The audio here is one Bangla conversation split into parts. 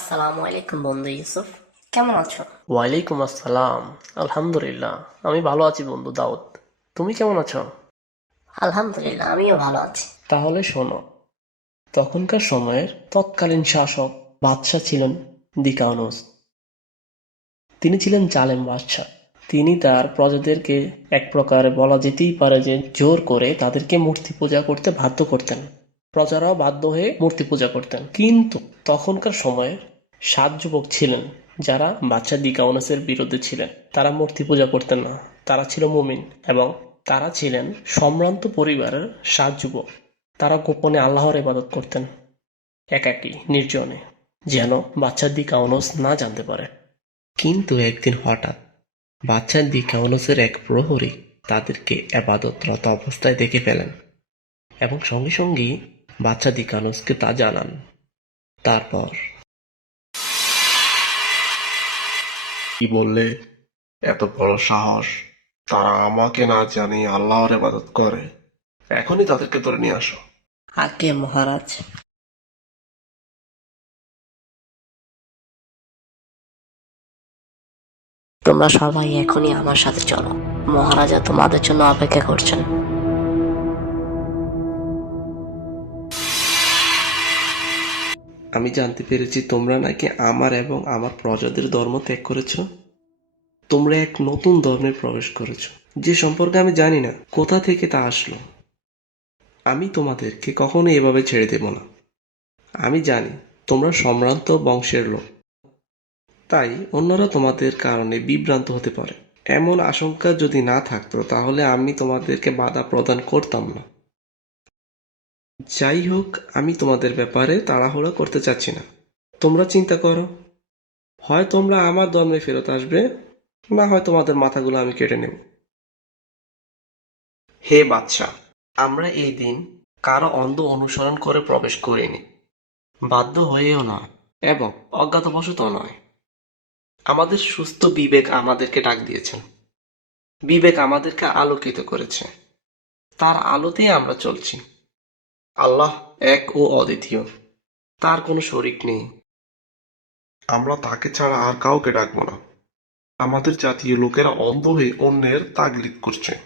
আসসালামু আলাইকুম বন্ধু ইউসুফ। কেমন আছো? ওয়ালাইকুম আসসালাম। আলহামদুলিল্লাহ আমি ভালো আছি বন্ধু দাউদ। তুমি কেমন আছো? আলহামদুলিল্লাহ আমিও ভালো আছি। তাহলে শোনো তখনকার সময়ের তৎকালীন শাসক বাদশাহ ছিলেন দিকাউনুস তিনি ছিলেন জালেম বাদশাহ। তিনি তার প্রজাদেরকে এক প্রকারে বলা যেতেই পারে যে জোর করে তাদেরকে মূর্তি পূজা করতে বাধ্য করতেন। প্রজারাও বাধ্য হয়ে মূর্তি পূজা করতেন। কিন্তু তখনকার সময়ে সাত যুবক ছিলেন যারা বাচ্চা দিকাউনাসের বিরুদ্ধে ছিলেন। তারা মূর্তি পূজা করতেন না। তারা ছিল মুমিন এবং তারা ছিলেন সম্ভ্রান্ত পরিবারের সাত যুবক। তারা গোপনে আল্লাহর ইবাদত করতেন একাকী, নির্জনে, যেন বাচ্চার দিক আউনস না জানতে পারে। কিন্তু একদিন হঠাৎ বাচ্চার দিক আউনসের এক প্রহরী তাদেরকে আবাদতরত অবস্থায় দেখে ফেলেন এবং সঙ্গে সঙ্গেই বাচ্চা দিকানুসকে তা জানান। তারপর কি বললে? এত বড় সাহস। তারা আমাকে না জানিয়ে আল্লাহর ইবাদত করে। এখনই তাদেরকে ধরে নিয়ে আসো। আগে মহারাজ। তোমরা সবাই এখনই আমার সাথে চলো। মহারাজা তোমাদের জন্য অপেক্ষা করছেন। আমি জানতে পেরেছি তোমরা নাকি আমার এবং আমার প্রজাদের ধর্ম ত্যাগ করেছ? তোমরা এক নতুন ধর্মে প্রবেশ করেছ, যে সম্পর্কে আমি জানি না। কোথা থেকে তা আসলো? আমি তোমাদেরকে কখনো এভাবে ছেড়ে দেব না। আমি জানি, তোমরা সম্ভ্রান্ত বংশের লোক। তাই অন্যরা তোমাদের কারণে বিভ্রান্ত হতে পারে। এমন আশঙ্কা যদি না থাকতো, তাহলে আমি তোমাদেরকে বাধা প্রদান করতাম না। যাই হোক আমি তোমাদের ব্যাপারে তাড়াহুড়ো করতে চাচ্ছি না। তোমরা চিন্তা করো। হয় তোমরা আমার ধর্মে ফেরত আসবে, না হয় তোমাদের মাথাগুলো আমি কেটে নেব। হে বাদশা, আমরা এই দিন কারও অন্ধ অনুসরণ করে প্রবেশ করিনি। বাধ্য হয়েও না এবং অজ্ঞাতবশত নয়। আমাদের সুস্থ বিবেক আমাদেরকে ডাক দিয়েছেন বিবেক আমাদেরকে আলোকিত করেছে। তার আলোতেই আমরা চলছি। আল্লাহ এক ও অদ্বিতীয়। তার কোনো শরিক নেই। আমরা তাকে ছাড়া আর কাউকে ডাকবো না। আমাদের জাতীয় লোকেরা অন্ধ হয়ে অন্যের তাগলিদ করছে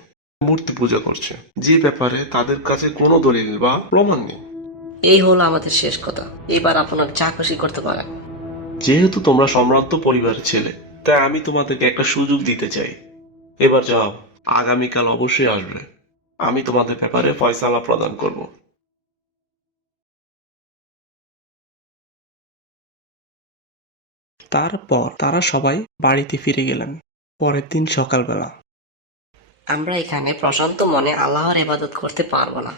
মূর্তি পূজা করছে। যে ব্যাপারে তাদের কাছে কোনো দলিল বা প্রমাণ নেই। এই হলো আমাদের শেষ কথা। এবার আপনার যা খুশি করতে পারেন। যেহেতু তোমরা সম্ভ্রান্ত পরিবারের ছেলে তাই আমি তোমাদেরকে একটা সুযোগ দিতে চাই। এবার যাও আগামীকাল অবশ্যই আসবে। আমি তোমাদের ব্যাপারে ফয়সালা প্রদান করব। তারপর তারা সবাই বাড়িতে ফিরে গেলেন। পরের দিন সকালবেলা। আমরা এখানে প্রশান্ত মনে আল্লাহর ইবাদত করতে পারব না।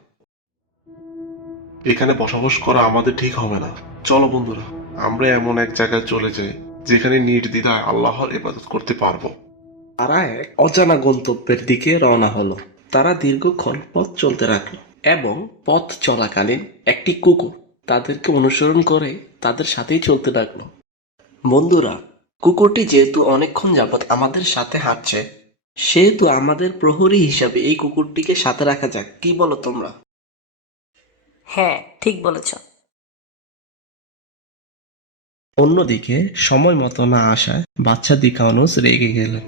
এখানে বসবাস করা আমাদের ঠিক হবে না। চলো বন্ধুরা আমরা এমন এক জায়গায় চলে যাই যেখানে নির্দ্বিধায় আল্লাহর ইবাদত করতে পারব। তারা এক অজানা গন্তব্যের দিকে রওনা হলো। তারা দীর্ঘক্ষণ পথ চলতে রাখল এবং পথ চলাকালীন একটি কুকুর তাদেরকে অনুসরণ করে তাদের সাথেই চলতে লাগল। বন্ধুরা কুকুরটি যেহেতু অনেকক্ষণ যাবৎ আমাদের সাথে হাঁটছে সেহেতু আমাদের প্রহরী হিসাবে এই কুকুরটিকে সাথে রাখা যাক। কি বলো তোমরা? হ্যাঁ ঠিক বলেছ। অন্যদিকে সময় মতো না আসায় বাচ্চা দিকানুস রেগে গেলেন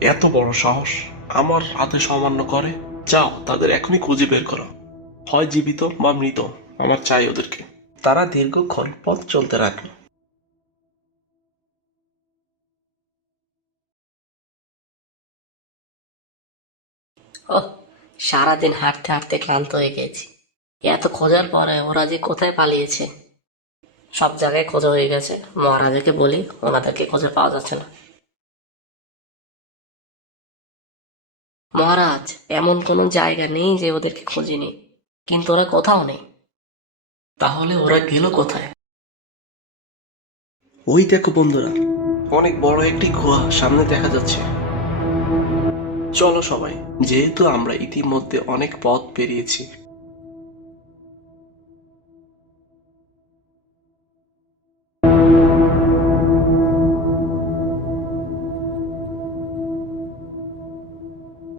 এত বড় সাহস আমার হাতে সামান্য করে। যাও তাদের এখনই খুঁজে বের করো। হয় জীবিত বা মৃত আমার চাই ওদেরকে। তারা দীর্ঘক্ষণ পথ চলতে রাখল সারাদিন হাঁটতে হাঁটতে ক্লান্ত হয়ে গেছি। এত খোঁজার পরে ওরা যে কোথায় পালিয়েছে? সব জায়গায় খোঁজা হয়ে গেছে। মহারাজাকে বলি, ওনাদেরকে খুঁজে পাওয়া যাচ্ছে না। মহারাজ, এমন কোনো জায়গা নেই যে ওদেরকে খুঁজিনি। কিন্তু ওরা কোথাও নেই। তাহলে ওরা গেল কোথায়? ওই দেখো বন্ধুরা, অনেক বড় একটি গুহা সামনে দেখা যাচ্ছে। চলো সবাই যেহেতু আমরা ইতিমধ্যে অনেক পথ পেরিয়েছি